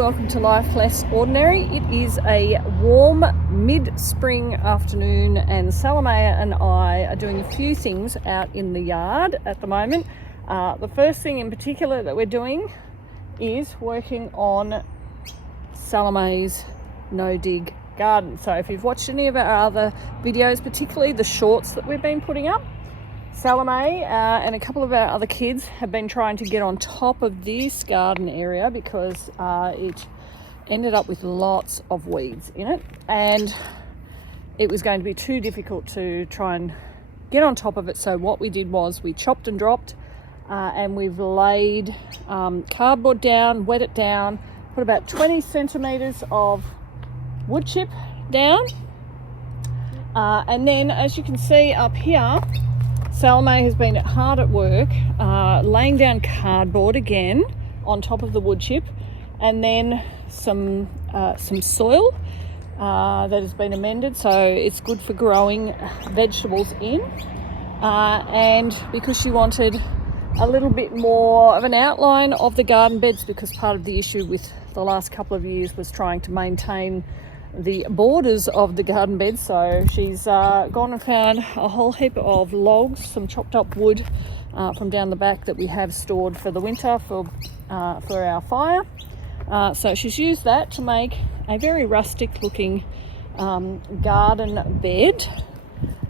welcome to Life Less Ordinary. It is a warm mid-spring afternoon and Salome and I are doing a few things out in the yard at the moment. The first thing in particular that we're doing is working on Salome's no-dig garden. So if you've watched any of our other videos, particularly the shorts that we've been putting up, Salome and a couple of our other kids have been trying to get on top of this garden area because it ended up with lots of weeds in it, and it was going to be too difficult to try and get on top of it. So what we did was we chopped and dropped, and we've laid cardboard down, wet it down, put about 20 centimetres of wood chip down, and then as you can see up here, Salome has been hard at work laying down cardboard again on top of the wood chip, and then some soil that has been amended, so it's good for growing vegetables in, and because she wanted a little bit more of an outline of the garden beds, because part of the issue with the last couple of years was trying to maintain the borders of the garden bed. So she's gone and found a whole heap of logs, some chopped up wood from down the back that we have stored for the winter for our fire. So she's used that to make a very rustic looking garden bed,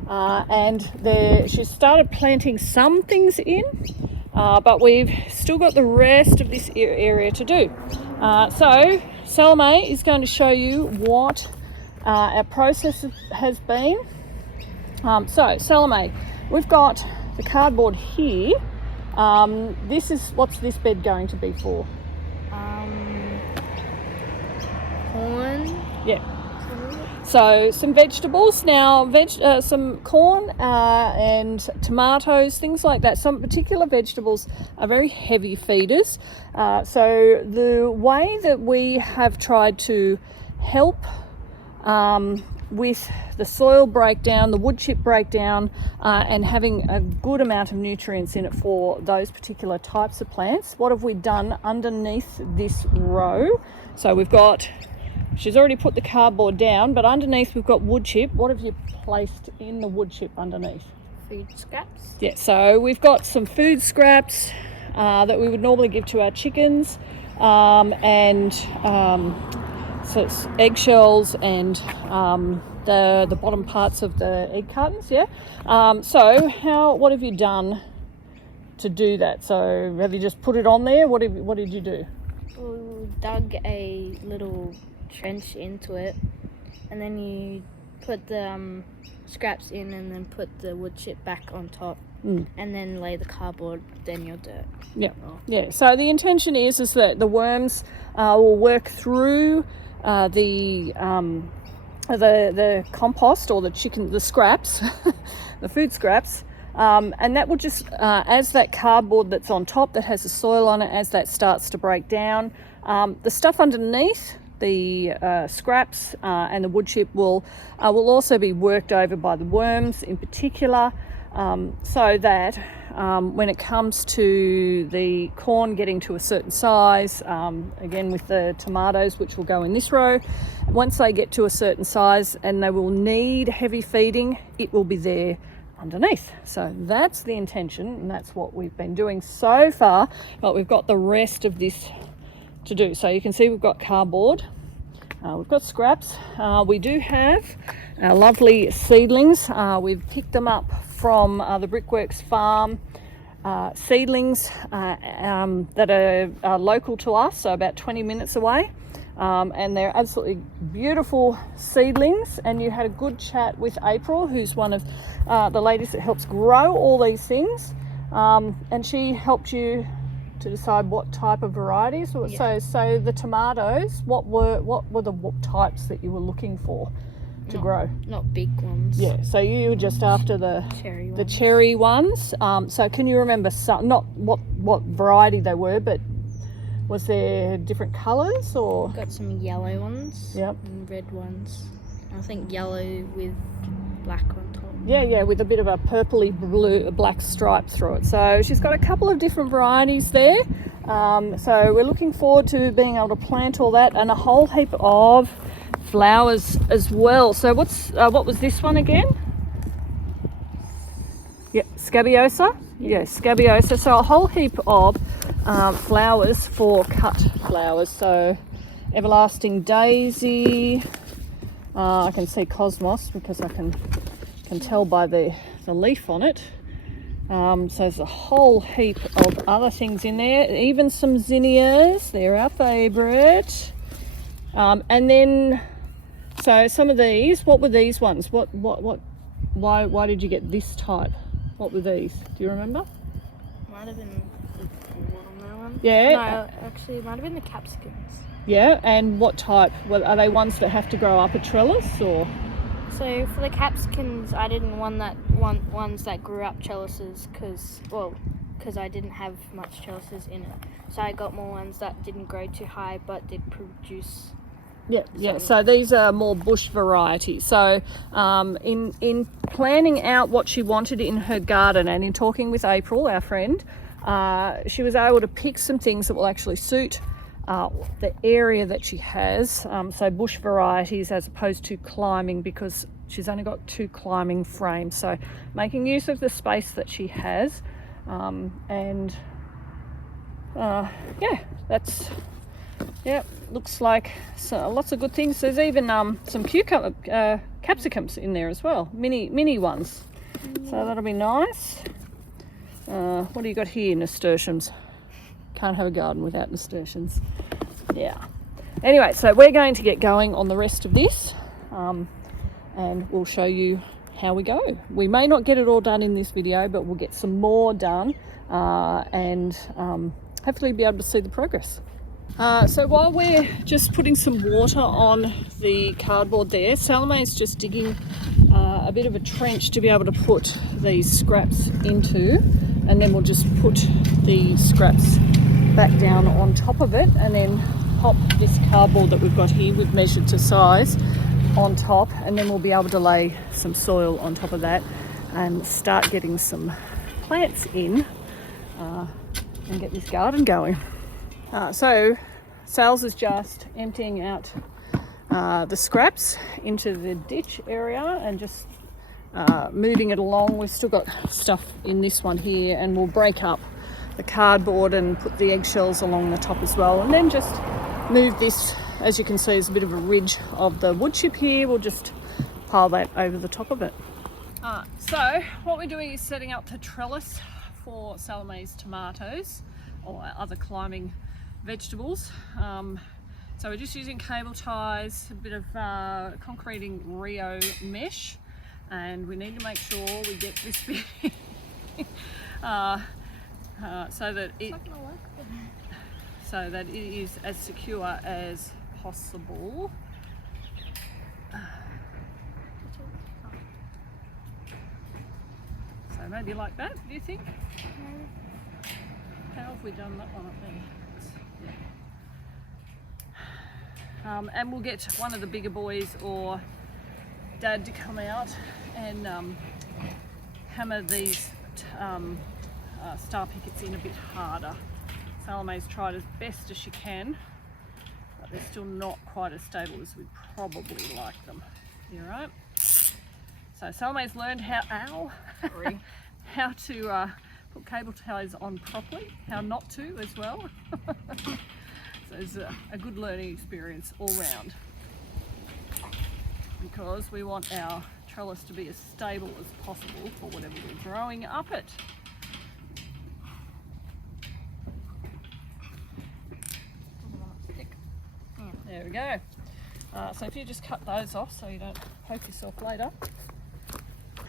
and she's started planting some things in, but we've still got the rest of this area to do. So Salome is going to show you what our process has been. So Salome, we've got the cardboard here. What's this bed going to be for? Corn. Yeah. So some vegetables now, some corn and tomatoes, things like that. Some particular vegetables are very heavy feeders. So the way that we have tried to help with the soil breakdown, the wood chip breakdown, and having a good amount of nutrients in it for those particular types of plants, what have we done underneath this row? So she's already put the cardboard down, but underneath we've got wood chip. What have you placed in the wood chip underneath? Food scraps. Yeah, so we've got some food scraps that we would normally give to our chickens, and so it's eggshells and the bottom parts of the egg cartons. Yeah. So what have you done to do that? So have you just put it on there? What did you do? We dug a little trench into it, and then you put the scraps in, and then put the wood chip back on top, and then lay the cardboard, then your dirt. Yeah. So the intention is that the worms will work through the compost, or the scraps, the food scraps, and that will just as that cardboard that's on top that has the soil on it, as that starts to break down, the stuff underneath, the scraps and the wood chip will also be worked over by the worms in particular, so that when it comes to the corn getting to a certain size, again with the tomatoes, which will go in this row, once they get to a certain size and they will need heavy feeding, it will be there underneath. So that's the intention, and that's what we've been doing so far, but we've got the rest of this to do. So you can see we've got cardboard, we've got scraps, we do have our lovely seedlings. We've picked them up from the Brickworks farm, seedlings that are local to us, so about 20 minutes away, and they're absolutely beautiful seedlings. And you had a good chat with April, who's one of the ladies that helps grow all these things, and she helped you to decide what type of varieties. Yeah. So the tomatoes, what were the types that you were looking for to grow? Not big ones. Yeah, so you were just after the cherry ones. So can you remember not what variety they were, but was there different colours or? Got some yellow ones. Yep. And red ones. I think yellow with black on top. Yeah, with a bit of a purpley black stripe through it. So she's got a couple of different varieties there. So we're looking forward to being able to plant all that, and a whole heap of flowers as well. So what was this one again? Yeah, Scabiosa. Yeah, Scabiosa. So a whole heap of flowers for cut flowers. So everlasting daisy. I can see cosmos because I can tell by the leaf on it. So there's a whole heap of other things in there, even some zinnias, they're our favourite. And then, so some of these, what were these ones? Why did you get this type? What were these? Do you remember? Might have been the watermelon. Yeah. No, actually, it might have been the capsicums. Yeah, and what type? Well, are they ones that have to grow up a trellis or? So for the capsicums, I didn't want ones that grew up trellises because I didn't have much trellises in it. So I got more ones that didn't grow too high but did produce. Yeah. So these are more bush varieties. So in planning out what she wanted in her garden, and in talking with April, our friend, she was able to pick some things that will actually suit the area that she has, so bush varieties as opposed to climbing, because she's only got 2 climbing frames. So making use of the space that she has, looks like lots of good things. There's even some capsicums in there as well, mini ones. So that'll be nice. What do you got here? Nasturtiums. Can't have a garden without nasturtiums. Yeah. Anyway, so we're going to get going on the rest of this, and we'll show you how we go. We may not get it all done in this video, but we'll get some more done, and hopefully be able to see the progress. So while we're just putting some water on the cardboard there, Salome's just digging a bit of a trench to be able to put these scraps into, and then we'll just put the scraps back down on top of it, and then pop this cardboard that we've got here, we've measured to size, on top, and then we'll be able to lay some soil on top of that and start getting some plants in and get this garden going. So Sal's is just emptying out the scraps into the ditch area and just moving it along. We've still got stuff in this one here, and we'll break up the cardboard and put the eggshells along the top as well, and then just move this. As you can see, there's a bit of a ridge of the wood chip here. We'll just pile that over the top of it. So what we're doing is setting up the trellis for Salome's tomatoes or other climbing vegetables. So we're just using cable ties, a bit of concreting Rio mesh, and we need to make sure we get this bit so that it is as secure as possible. So maybe like that, do you think? How have we done that one up there? And we'll get one of the bigger boys or Dad to come out and hammer these star pickets in a bit harder. Salome's tried as best as she can, but they're still not quite as stable as we'd probably like them. You right? So Salome's learned how to put cable ties on properly, how not to as well. So it's a good learning experience all round, because we want our trellis to be as stable as possible for whatever we're growing up it. There we go. So if you just cut those off so you don't poke yourself later.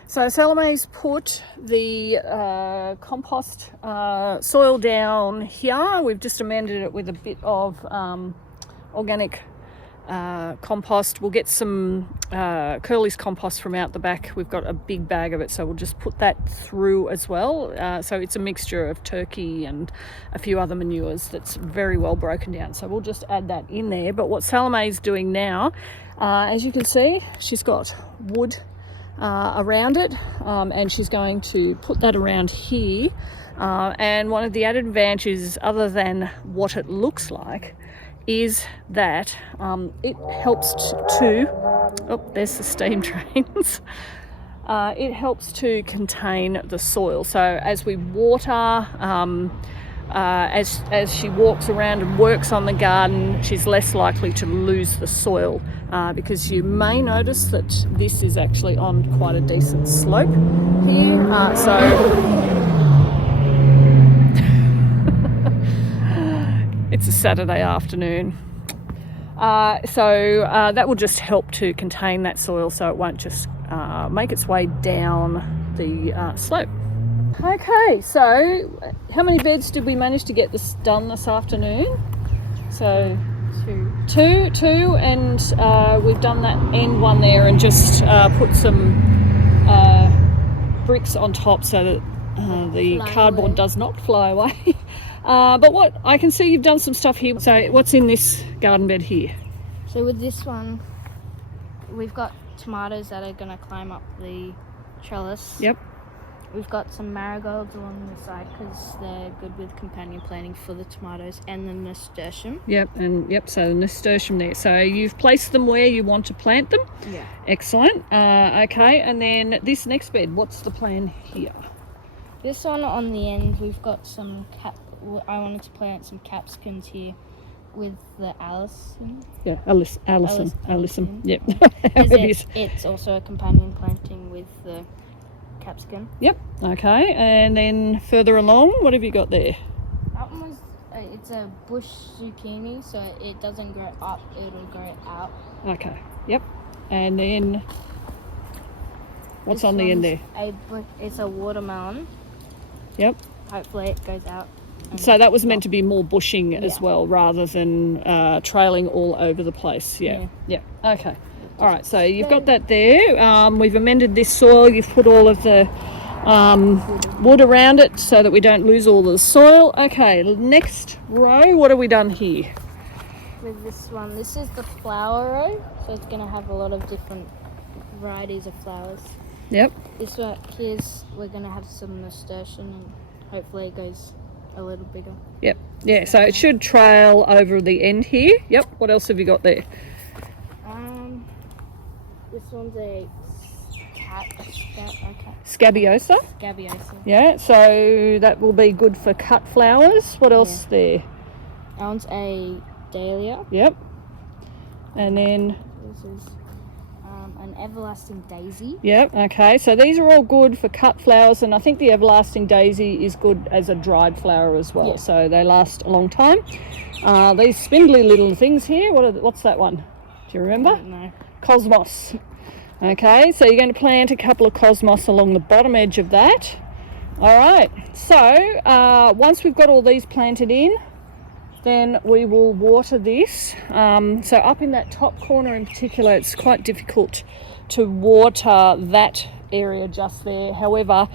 So Salome's put the compost soil down here. We've just amended it with a bit of organic compost. We'll get some Curly's compost from out the back. We've got a big bag of it, so we'll just put that through as well. So it's a mixture of turkey and a few other manures that's very well broken down. So we'll just add that in there. But what Salome's doing now, as you can see, she's got wood around it, and she's going to put that around here. And one of the added advantages, other than what it looks like, is that it helps to oh, there's the steam trains. It helps to contain the soil. So as we water, as she walks around and works on the garden, she's less likely to lose the soil, because you may notice that this is actually on quite a decent slope here. It's a Saturday afternoon. So that will just help to contain that soil so it won't just make its way down the slope. Okay, so how many beds did we manage to get this done this afternoon? So two, and we've done that end one there and just put some bricks on top so that the cardboard does not fly away. But what I can see, you've done some stuff here. So what's in this garden bed here? So with this one, we've got tomatoes that are going to climb up the trellis. Yep. We've got some marigolds along the side because they're good with companion planting for the tomatoes, and the nasturtium. Yep, so the nasturtium there. So you've placed them where you want to plant them? Yeah. Excellent. Okay, and then this next bed, what's the plan here? This one on the end, we've got some I wanted to plant some capsicums here with the Allison. Yeah, Allison. Yep. It's also a companion planting with the capsicum. Yep. Okay, and then further along, what have you got there? That one was it's a bush zucchini, so it doesn't grow up; it'll grow out. Okay. Yep. And then what's on the end there? It's a watermelon. Yep. Hopefully, it goes out. So that was meant to be more bushing as well, rather than trailing all over the place. Yeah. Okay. All right. So you've got that there. We've amended this soil. You've put all of the wood around it so that we don't lose all the soil. Okay. Next row. What have we done here? With this one, this is the flower row, so it's going to have a lot of different varieties of flowers. Yep. This one here's we're going to have some nasturtium, and hopefully it goes a little bigger. Yep. Yeah, so it should trail over the end here. Yep. What else have you got there? This one's a Scabiosa. Scabiosa. Yeah, so that will be good for cut flowers. What else there? That one's a dahlia. Yep. And then this is an everlasting daisy. Yep, okay. So these are all good for cut flowers, and I think the everlasting daisy is good as a dried flower as well. Yeah. So they last a long time. These spindly little things here, what's that one? Do you remember? No. Cosmos. Okay, so you're going to plant a couple of cosmos along the bottom edge of that. All right, so once we've got all these planted in, then we will water this. So up in that top corner in particular, it's quite difficult to water that area just there. However,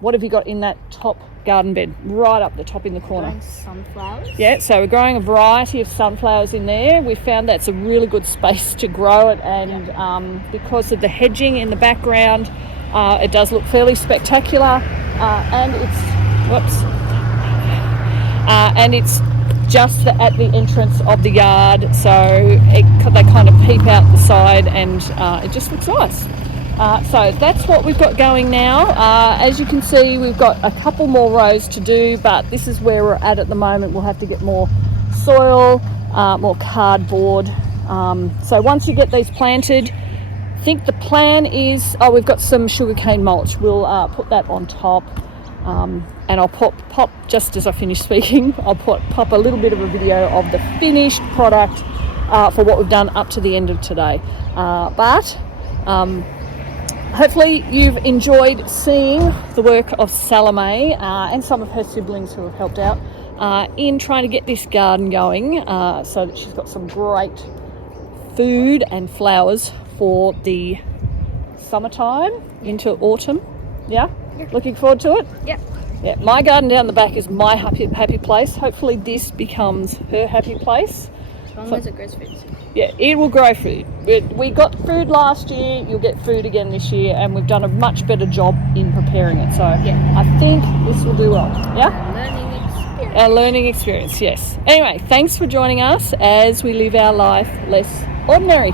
what have you got in that top garden bed, right up the top in the corner? Growing sunflowers. Yeah, so we're growing a variety of sunflowers in there. We found that's a really good space to grow it, and because of the hedging in the background, it does look fairly spectacular, and it's just at the entrance of the yard, so they kind of peep out the side, and it just looks nice. So that's what we've got going now. As you can see, we've got a couple more rows to do, but this is where we're at the moment. We'll have to get more soil, more cardboard. So once you get these planted, I think the plan is, we've got some sugarcane mulch. We'll put that on top. And I'll pop just as I finish speaking, I'll pop a little bit of a video of the finished product for what we've done up to the end of today. But hopefully you've enjoyed seeing the work of Salome and some of her siblings who have helped out in trying to get this garden going, so that she's got some great food and flowers for the summertime into autumn. Yeah? Looking forward to it? Yep. Yeah, my garden down the back is my happy place. Hopefully this becomes her happy place. long as it grows food. Yeah, it will grow food. We got food last year, you'll get food again this year, and we've done a much better job in preparing it. So I think this will do well. Yeah? Learning experience. Our learning experience, yes. Anyway, thanks for joining us as we live our life less ordinary.